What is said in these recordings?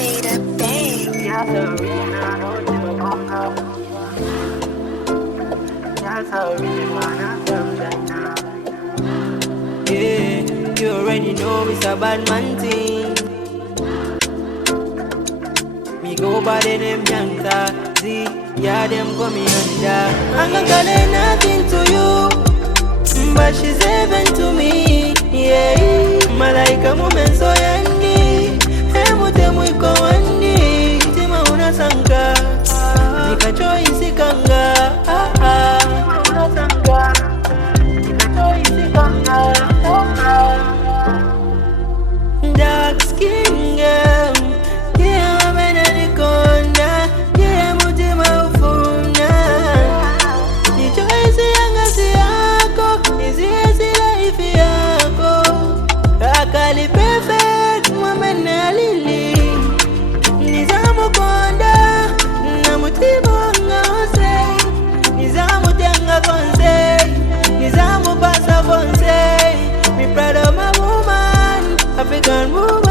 made a bang. Yeah, you already know it's a bad man thing. Me go by the name YoungThuz, yeah, them call me Yanga. I'm not gonna nothing to you, but she's heaven to me. Yeah, malaika mumen so yangi, emute mwiko wandi, tima unasanka, nikacho isikanga. Dark skin girl, yeah, I'm in any corner, yeah, mutima ufuna. Ni choice yanga si yako, is easy life yako. Akali perfect, mwamena lili. Nizamu konda, na mutima wanga ose. Nizamu tenga konse, nizamu pasa fonse. Me proud of my woman, African woman.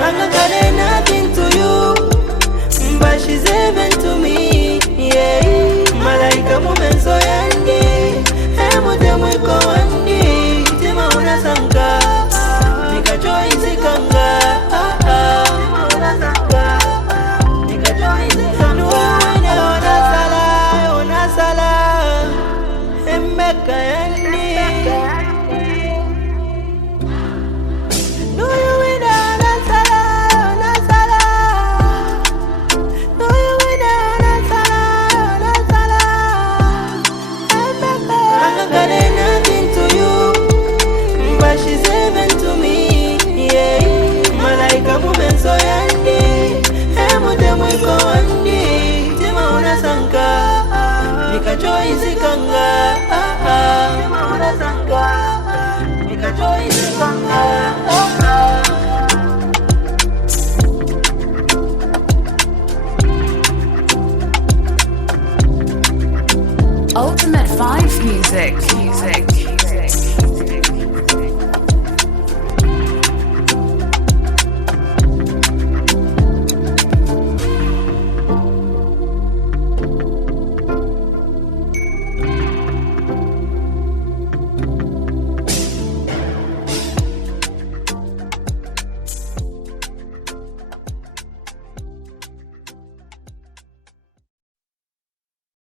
I'm not gonna nothing to you, but she's heaven to me. Yeah, malaika mumen so yangi, emute mwiko wandi, tima unasanka, nikacho isikanga. Tima unasanka, nikacho isikanga. Unasala, embeka yandi. Ultimate Vibes music.